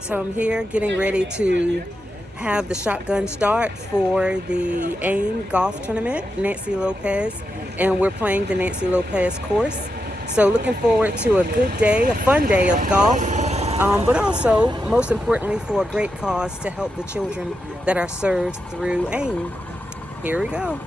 So I'm here getting ready to have the shotgun start for the AIM golf tournament, Nancy Lopez, and we're playing the Nancy Lopez course. So looking forward to a good day, a fun day of golf, but also, most importantly, for a great cause to help the children that are served through AIM. Here we go.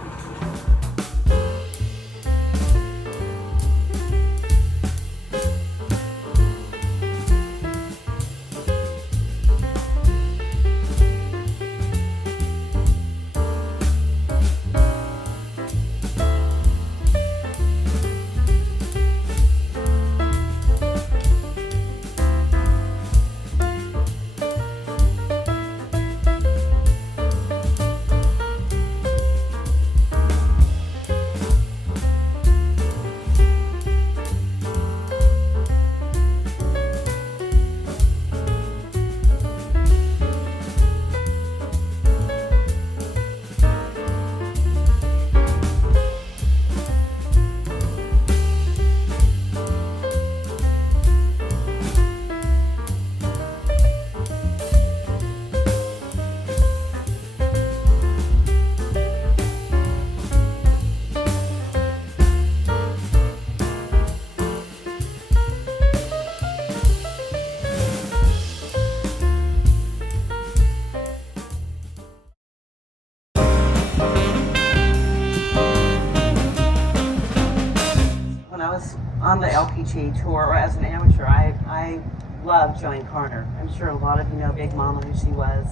On the LPGA tour or as an amateur, I love Joanne Carter. I'm sure a lot of you know Big Mama, who she was.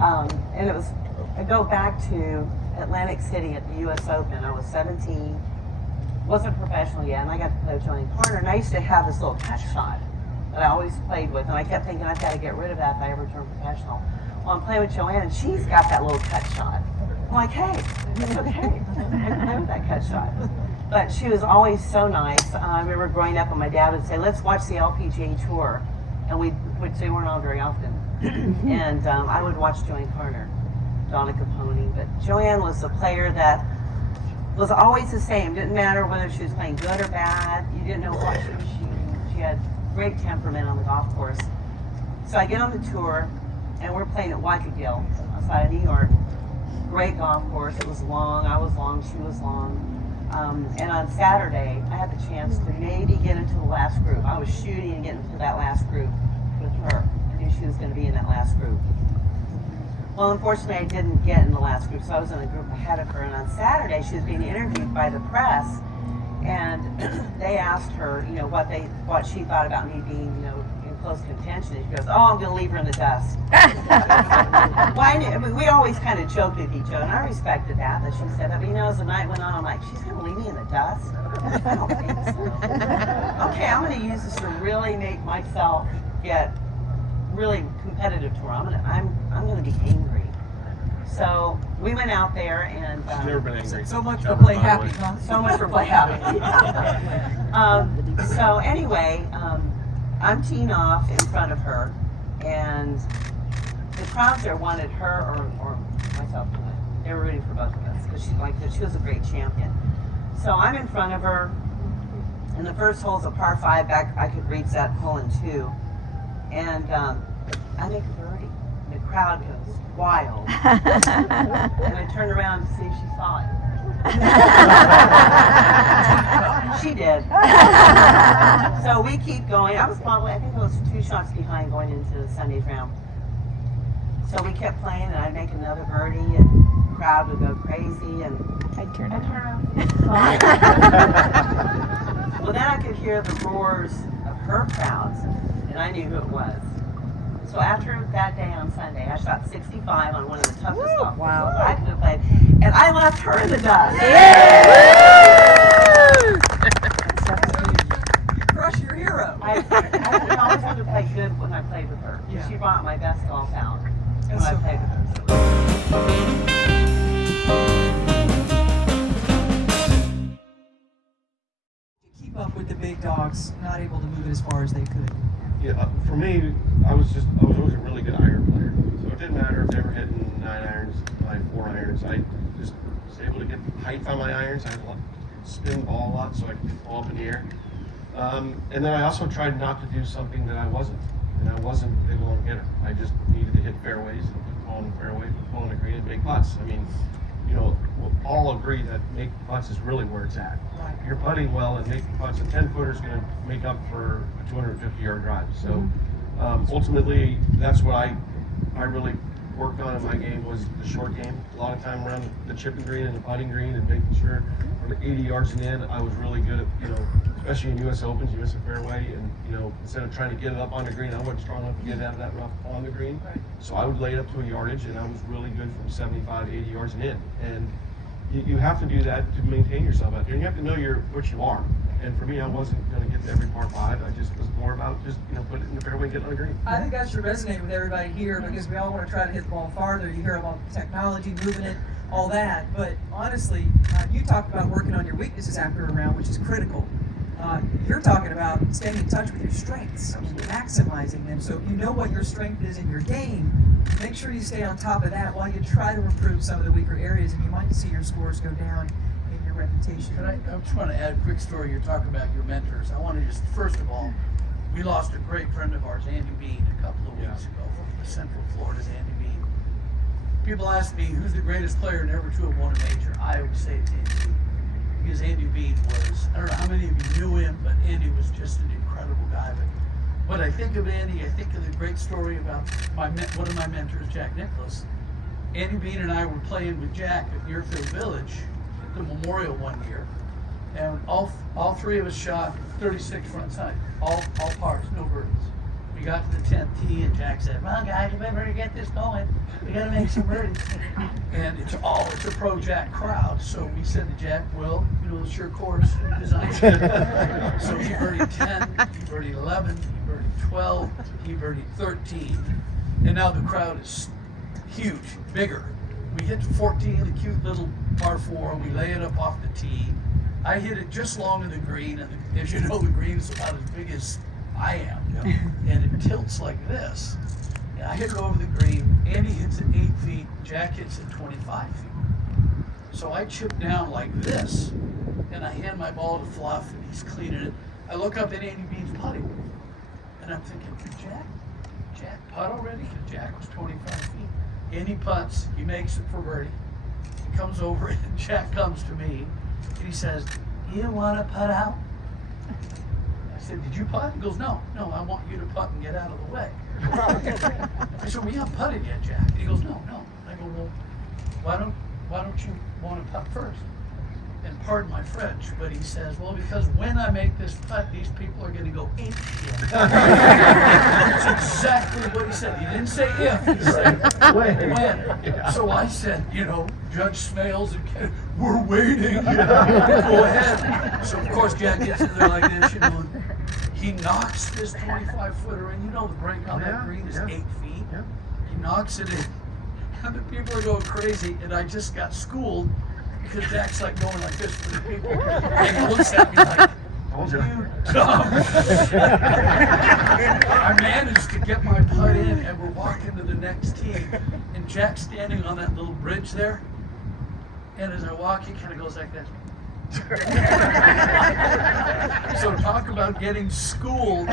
And it was, I go back to Atlantic City at the US Open. I was 17, wasn't professional yet, and I got to play with Joanne Carter. And I used to have this little catch shot that I always played with, and I kept thinking I've got to get rid of that if I ever turn professional. Well, I'm playing with Joanne, and she's got that little cut shot. I'm like, hey, it's okay. I can play with that cut shot. But she was always so nice. I remember growing up and my dad would say, let's watch the LPGA tour. And we would say, we're not very often. And I would watch Joanne Carter, Donna Capone. But Joanne was a player that was always the same. Didn't matter whether she was playing good or bad. You didn't know what she was shooting. She had great temperament on the golf course. So I get on the tour, and we're playing at Waikagill, outside of New York. Great golf course. It was long. I was long. She was long. And on Saturday, I had the chance to maybe get into the last group. I was shooting and getting into that last group with her. I knew she was going to be in that last group. Well, unfortunately, I didn't get in the last group, so I was in a group ahead of her. And on Saturday, she was being interviewed by the press, and they asked her, you know, what she thought about me being, you know, in close contention. And she goes, "Oh, I'm going to leave her in the dust." Well, I mean, we always kind of joked with each other, and I respected that she said that. But you know, as the night went on, I'm like, she's going to leave me in the dust? I don't think so. Okay, I'm going to use this to really make myself get really competitive to her. I'm going to be angry. So we went out there, and she's never been angry. So much for play happy, huh? So much for play happy. So anyway, I'm teeing off in front of her, and the crowd there wanted her or myself to win. They were rooting for both of us because she was a great champion. So I'm in front of her, and the first hole's a par 5 back. I could reach that hole in 2, and I make a birdie. The crowd goes wild, and I turned around to see if she saw it. She did. So we keep going. I was probably, I think I was 2 shots behind going into Sunday's round. So we kept playing, and I'd make another birdie, and the crowd would go crazy, and I'd turn around. Well, then I could hear the roars of her crowds, and I knew who it was. So after that day on Sunday, I shot 65 on one of the toughest golf courses I could have played, and I left her in the dust. You crush your hero. I always wanted to play good when I played with her. Yeah. She brought my best golf out when I played with her. Keep up with the big dogs, not able to move it as far as they could. Yeah, for me, I was always a really good iron player. So it didn't matter if they were hitting 9 irons, 4 irons. I just was able to get height on my irons. I had to spin the ball a lot so I could fall up in the air. And then I also tried not to do something that I wasn't. and I wasn't a big long hitter. I just needed to hit fairways, and put the ball in the fairway, put the ball in the green, and make putts. I mean, you know, we'll all agree that making putts is really where it's at. If you're putting well and making putts, a 10-footer is going to make up for a 250-yard drive. So ultimately, that's what I really worked on in my game, was the short game. A lot of time around the chipping green and the putting green, and making sure from 80 yards and in, I was really good at, you know, especially in U.S. Opens, U.S. Fairway, and, you know, instead of trying to get it up on the green, I wasn't strong enough to get it out of that rough on the green. So I would lay it up to a yardage, and I was really good from 75, 80 yards and in. And you have to do that to maintain yourself out there. And you have to know what you are. And for me, I wasn't going to get to every par 5. I just was more about just, you know, put it in the fairway and get on the green. I think that should resonate with everybody here, because we all want to try to hit the ball farther. You hear about technology, moving it, all that. But honestly, you talked about working on your weaknesses after a round, which is critical. You're talking about staying in touch with your strengths and maximizing them. So if you know what your strength is in your game, make sure you stay on top of that while you try to improve some of the weaker areas, and you might see your scores go down in your reputation. But I just want to add a quick story. You're talking about your mentors. I want to just, first of all, we lost a great friend of ours, Andy Bean, a couple of weeks ago from Central Florida's Andy Bean. People ask me, who's the greatest player never to have won a major? I always say it's Andy Bean. Because Andy Bean was, I don't know how many of you knew him, but Andy was just an incredible guy. But when I think of Andy, I think of the great story about one of my mentors, Jack Nicklaus. Andy Bean and I were playing with Jack at Deerfield Village at the Memorial one year. And all three of us shot 36 front side, all pars, no birdies. We got to the 10th tee, and Jack said, "Well, guys, we better get this going. We got to make some birdies." And it's a pro Jack crowd, so we said to Jack, "Well, you know, it's your course, design." So he birdied 10, he birdied 11, he birdied 12, he birdied 13, and now the crowd is huge, bigger. We hit 14, a cute little par 4. We lay it up off the tee. I hit it just long of the green, and as you know, the green is about as big as I am, and it tilts like this. And I hit it over the green. Andy hits it 8 feet. Jack hits it 25 feet. So I chip down like this, and I hand my ball to Fluff, and he's cleaning it. I look up at Andy Bean's putting, and I'm thinking, Jack putt already? Because Jack was 25 feet. Andy putts. He makes it for birdie. He comes over, and Jack comes to me, and he says, "You want to putt out?" I said, "Did you putt?" He goes, No, I want you to putt and get out of the way." I said, "We haven't putted yet, Jack." And he goes, No. I go, "Well, why don't you want to putt first?" And pardon my French, but he says, "Well, because when I make this putt, these people are going to go ape shit." That's exactly what he said. He didn't say if, he said when. So I said, you know, Judge Smales and Ken, we're waiting. Go ahead. So of course Jack gets in there like this, you know. He knocks this 25-footer in. You know the break on that green is 8 feet. He knocks it in. And the people are going crazy, and I just got schooled because Jack's like going like this for the people. And he looks at me like, "You dumb." I managed to get my putt in, and we're walking to the next tee, and Jack's standing on that little bridge there. And as I walk, he kind of goes like this. So talk about getting schooled.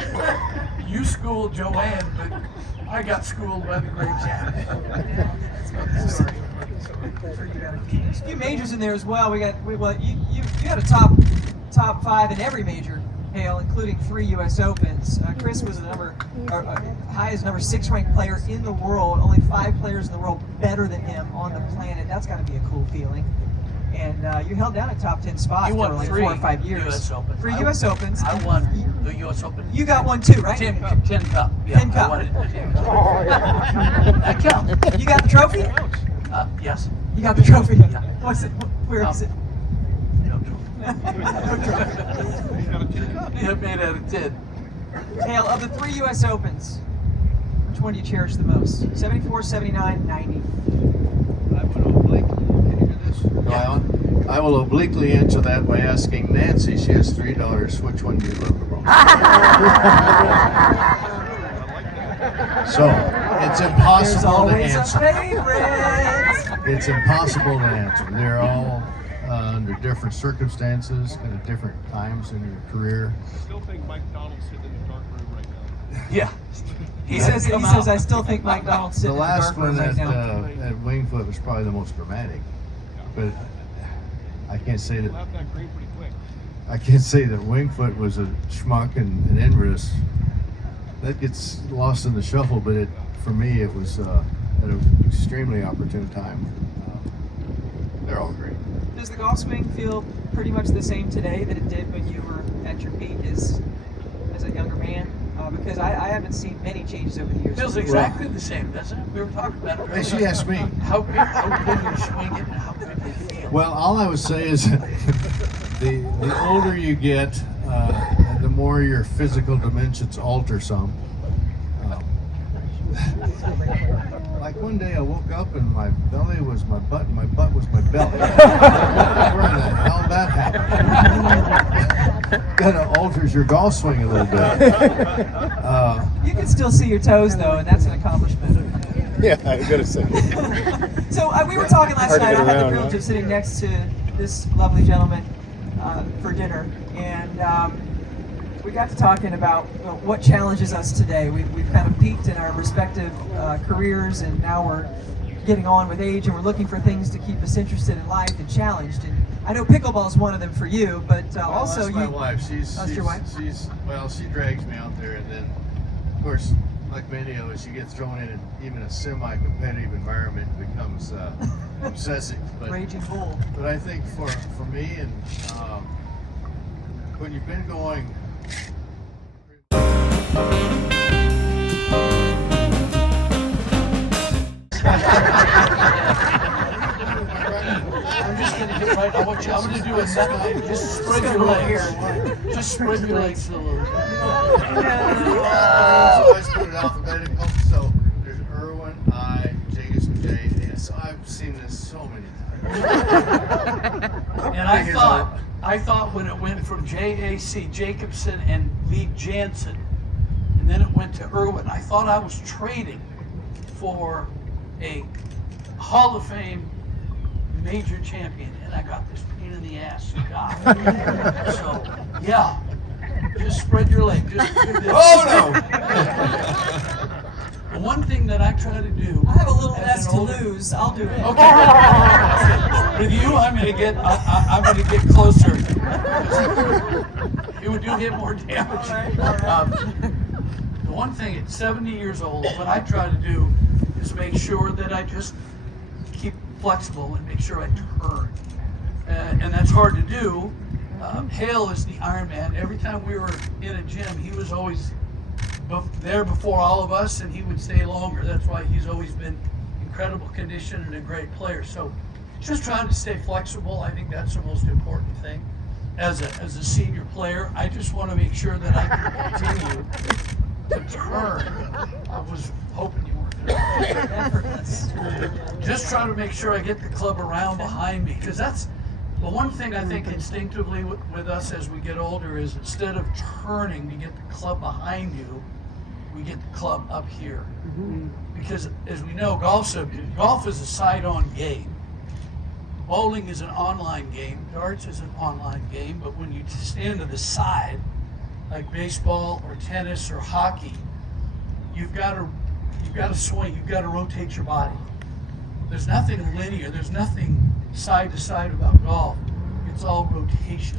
You schooled Joanne, but I got schooled by the great Jack. There's a few majors in there as well. You had a top 5 in every major, Hale, including 3 U.S. Opens. Chris was the highest number 6 ranked player in the world. Only 5 players in the world better than him on the planet. That's got to be a cool feeling. And you held down a top 10 spot for like 4 or 5 years. US Opens. 3 U.S. Opens. I won the U.S. Open. You got one too, right? 10 cup. Yeah, 10 cup. I won it. That counts. You got the trophy? Yes. You got the trophy? Yeah. What's it? Where is it? No trophy. Yeah, made out of 10. Hale, of the 3 U.S. Opens, which one do you cherish the most? 74, 79, 90. I will obliquely answer that by asking Nancy. She has $3. Which one do you love the most? So it's impossible to answer. It's impossible to answer. They're all under different circumstances and at different times in your career. I still think Mike Donald's sitting in the dark room right now. Yeah. He says I still think Mike Donald's The sitting in the last dark room one right now. at Wingfoot was probably the most dramatic, but I can't say that. I can't say that Wingfoot was a schmuck and an Inverus. That gets lost in the shuffle, but for me it was at an extremely opportune time. They're all great. Does the golf swing feel pretty much the same today that it did when you were at your peak as a younger man? Because I haven't seen many changes over the years. Feels exactly the same, doesn't it? We were talking about it earlier. She asked me. How good you swing it and how good you feel. Well, all I would say is the older you get, the more your physical dimensions alter some. Like one day I woke up and my belly was my butt and my butt was my belly. Where the hell that happened? Kind of alters your golf swing a little bit. You can still see your toes though, and that's an accomplishment. Yeah, I gotta say. So we were talking last Hard to night. get I had the around, privilege huh? of sitting next to this lovely gentleman for dinner, and we got to talking about what challenges us today. We've kind of peaked in our respective careers, and now we're getting on with age, and we're looking for things to keep us interested in life and challenged. And I know pickleball is one of them for you, but also that's my wife. That's your wife? She drags me out there, and then of course, like many of us, you get thrown in even a semi-competitive environment, it becomes obsessive. But raging bull. But I think for me, and when you've been going. I'm just gonna get right. I'm gonna do a second. Just spread your legs. Just spread your legs a little bit. So I just put it alphabetical. So there's Irwin, I, Jason, J. Yeah, so I've seen this so many times. And I thought when it went from J.A.C. Jacobson and Lee Jansen, and then it went to Irwin, I thought I was trading for a Hall of Fame major champion, and I got this pain in the ass guy. So, yeah, just spread your leg. Just do this. Oh The one thing that I try to do. I have a little as less an to older- lose. I'll do it. Okay. With you, I'm gonna get closer. It would do him more damage. The one thing at 70 years old, what I try to do is make sure that I just keep flexible and make sure I turn. And that's hard to do. Hale is the Iron Man. Every time we were in a gym, he was always there before all of us, and he would stay longer. That's why he's always been incredible condition and a great player. So just trying to stay flexible, I think that's the most important thing. As a senior player, I just want to make sure that I can continue to turn. I was hoping you weren't there. Effortless. Just trying to make sure I get the club around behind me, because that's the one thing I think instinctively with us as we get older is instead of turning to get the club behind you, we get the club up here. Because as we know, golf is a side-on game. Bowling is an online game. Darts is an online game. But when you stand to the side, like baseball or tennis or hockey, you've got to swing. You've got to rotate your body. There's nothing linear. There's nothing side to side about golf. It's all rotation.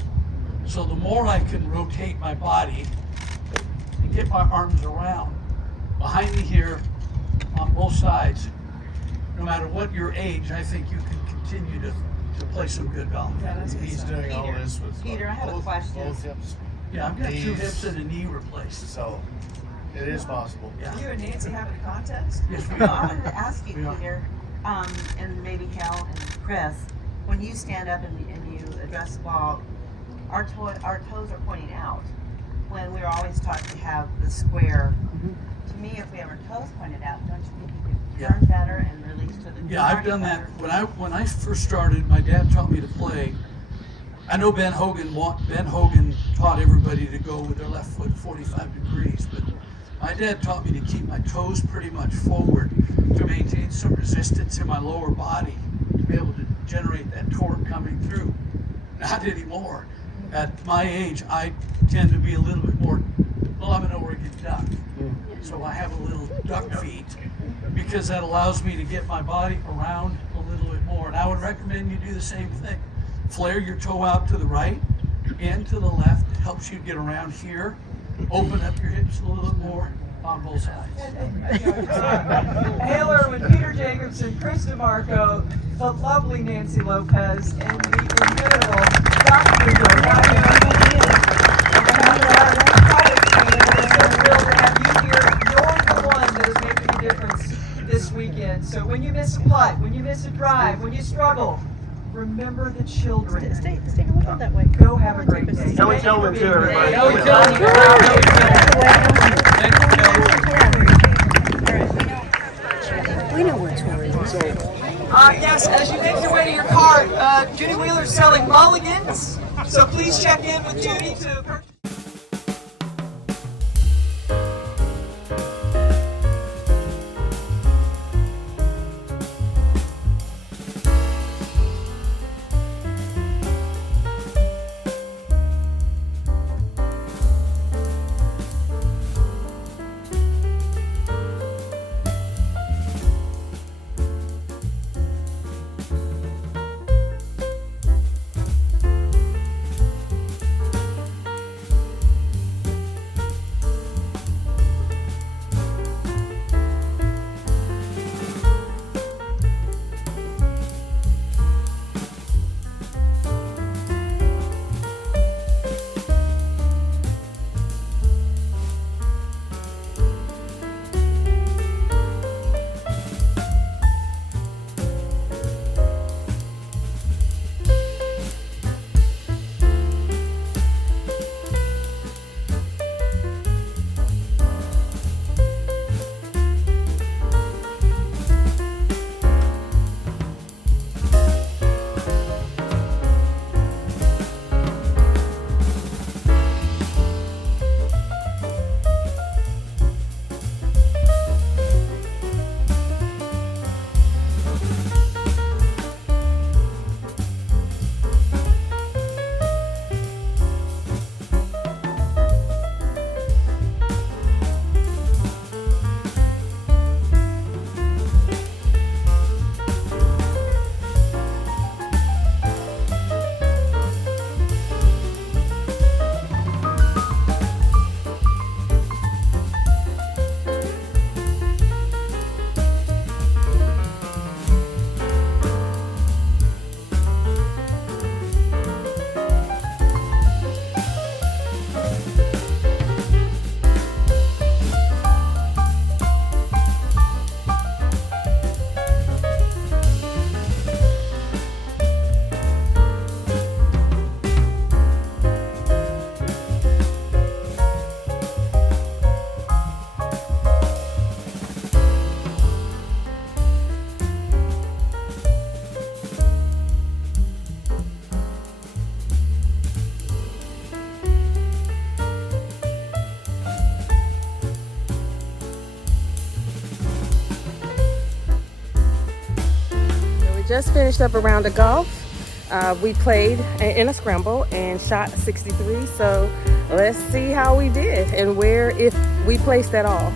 So the more I can rotate my body and get my arms around behind me here on both sides, no matter what your age, I think you can continue to play some good golf. He's doing all this with Peter, I have a question. both hips. Yeah, I've got 2 Knees. hips and a knee replaced. So it is possible. Yeah. You and Nancy having a contest? Yes, we Well, I are. wanted to ask you, We are. Peter, and maybe Hal and Chris, when you stand up and you address the ball, our toes are pointing out. When we're always taught to have the square. To me, if we have our toes pointed out, don't you think you could Yeah. turn better and release to the Yeah, I've done better? that. When I first started, my dad taught me to play. I know Ben Hogan taught everybody to go with their left foot 45 degrees, but my dad taught me to keep my toes pretty much forward to maintain some resistance in my lower body to be able to generate that torque coming through. Not anymore. At my age, I tend to be a little bit more, well, I'm an Oregon Duck. So I have a little duck feet because that allows me to get my body around a little bit more. And I would recommend you do the same thing. Flare your toe out to the right and to the left. It helps you get around here. Open up your hips a little bit more on both sides. Haler with Peter Jacobson, Chris DeMarco, the lovely Nancy Lopez, and the inimitable Dr. We're so thrilled to have you here. You're the one that is making a difference this weekend. So when you miss a putt, when you miss a drive, when you struggle, remember the children. Stay that way. Go have a great day. Kelly Tillman too, everybody. Kelly Tillman. We know which one. Yes, as you make your way to your car, Judy Wheeler's selling mulligans, so please check in with Judy to purchase. Just finished up a round of golf. We played in a scramble and shot 63. So let's see how we did and where if we placed at all.